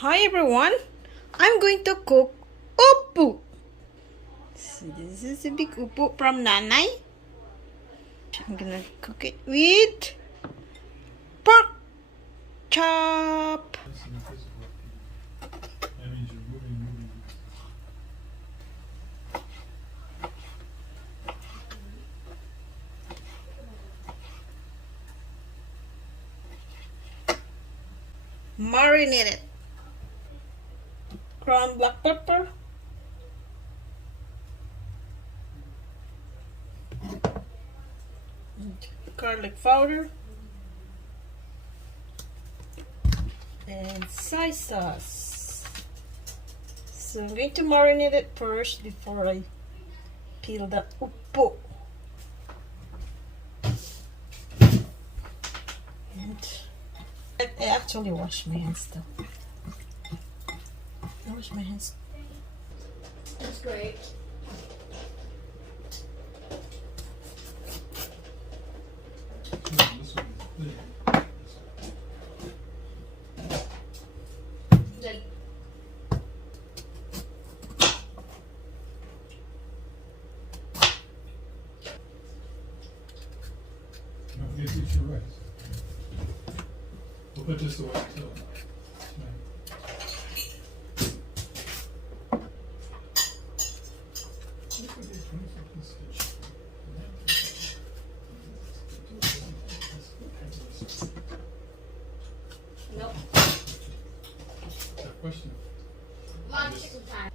Hi everyone, I'm going to cook upo. So this is a big upo from Nanay. I'm gonna cook it with pork chop. Marinate it. Ground black pepper. Garlic powder. And soy sauce. So I'm going to marinate it first before I peel the upo. And I actually wash my hands though. I wash my hands. That's great. Like, Don't forget to eat your rice. We'll put this away until tonight. nope. That question. Mom, chicken time.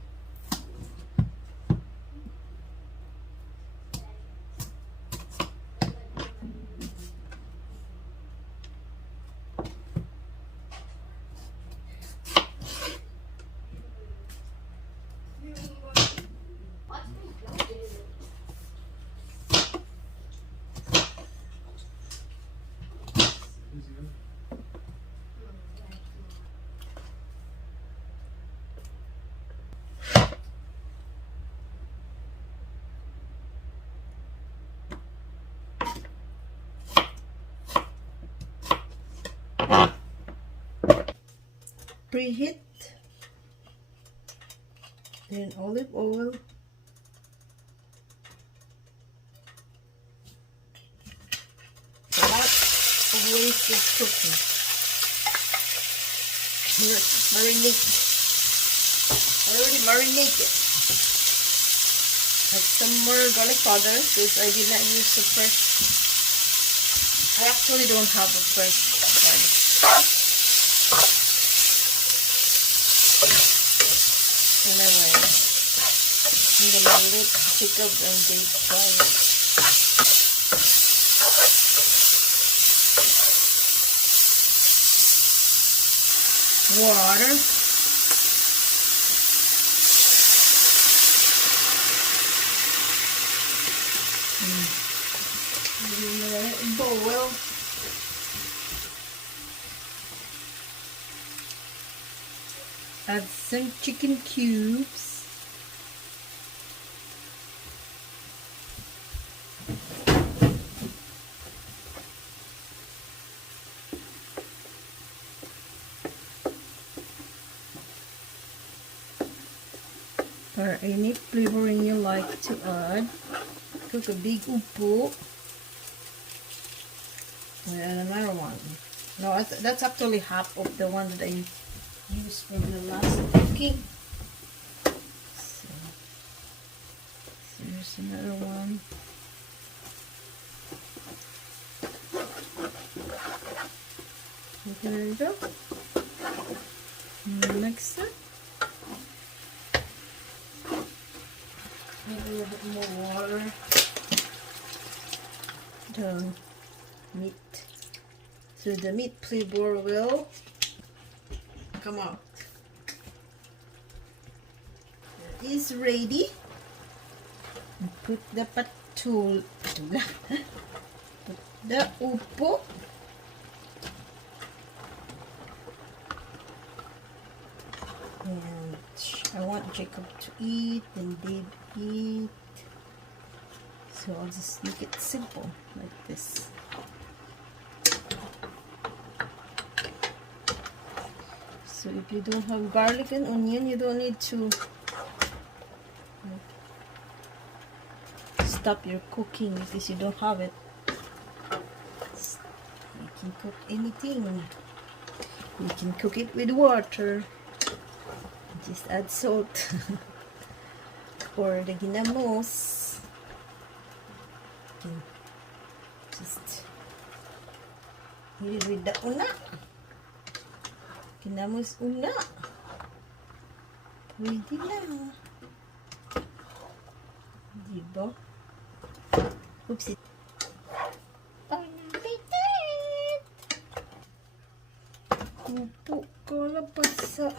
Preheat. Then olive oil. Lots of ways of cooking. Marinate. I already marinated. Add some more garlic powder because I did not use the fresh. I actually don't have a fresh garlic. Anyway, I'm gonna let Jacob and Dave try it. Water. Let it boil. Add some chicken cubes. Or any flavoring you like to add. Cook a big upo. And another one. No, that's actually half of the one that I used for the last cooking. So here's another one. Okay, there you go. Next one. Add a little bit more water. The meat. So the meat flavor will come out. It is ready. Put the put the upo. And I want Jacob to eat and Dave eat. So I'll just make it simple like this. So if you don't have garlic and onion, you don't need to stop your cooking because you don't have it. You can cook anything. You can cook it with water. Just add salt or the ginamos. Just eat it with the una. Ginamos una. Pwede na. Diba? Oopsie. Panapitit! Upo ko na pasa.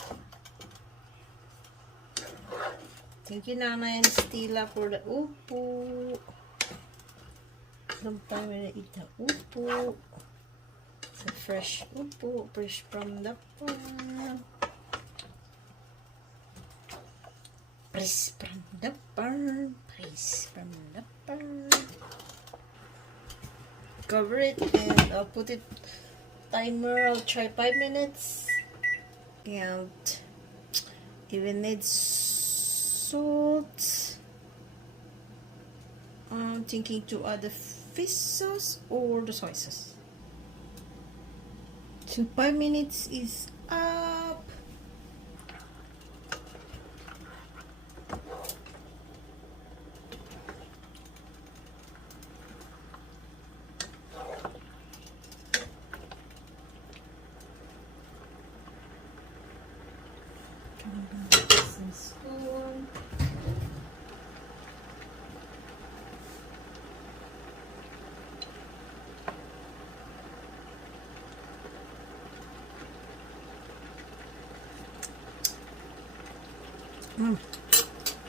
Thank you, Nana and Stila, for the upo. Sometimes when I eat the upo, it's a fresh upo, fresh from the farm. Fresh from the farm, fresh from the farm. Cover it and I'll put it timer. I'll try 5 minutes. And even needs salt. I'm thinking to add the fish sauce or the soy sauce. So 5 minutes is up. Some spoon.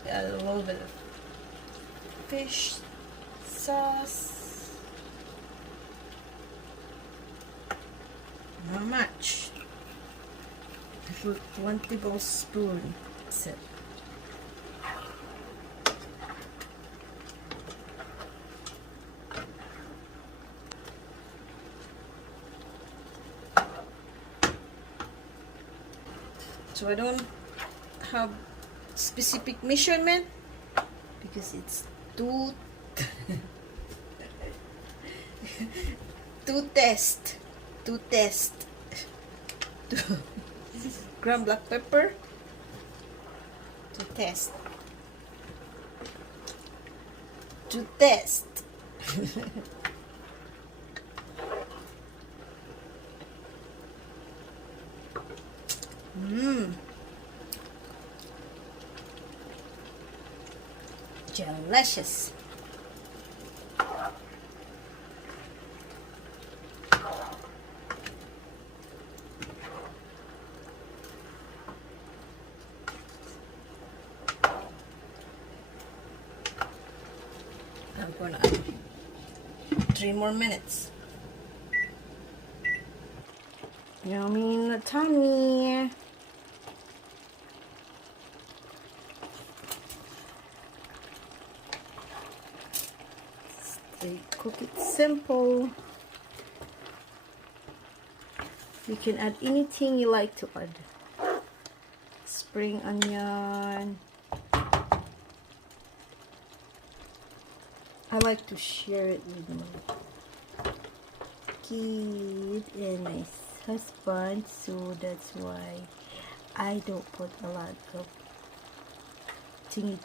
Add a little bit of fish sauce. Not much. I put 1 tablespoon. That's it. So I don't have specific measurement because it's too test ground black pepper to test delicious. I'm gonna add 3 more minutes. Yummy in the tummy. They cook it simple. You can add anything you like to add. Spring onion. I like to share it with my kid and my husband, so that's why I don't put a lot of tingy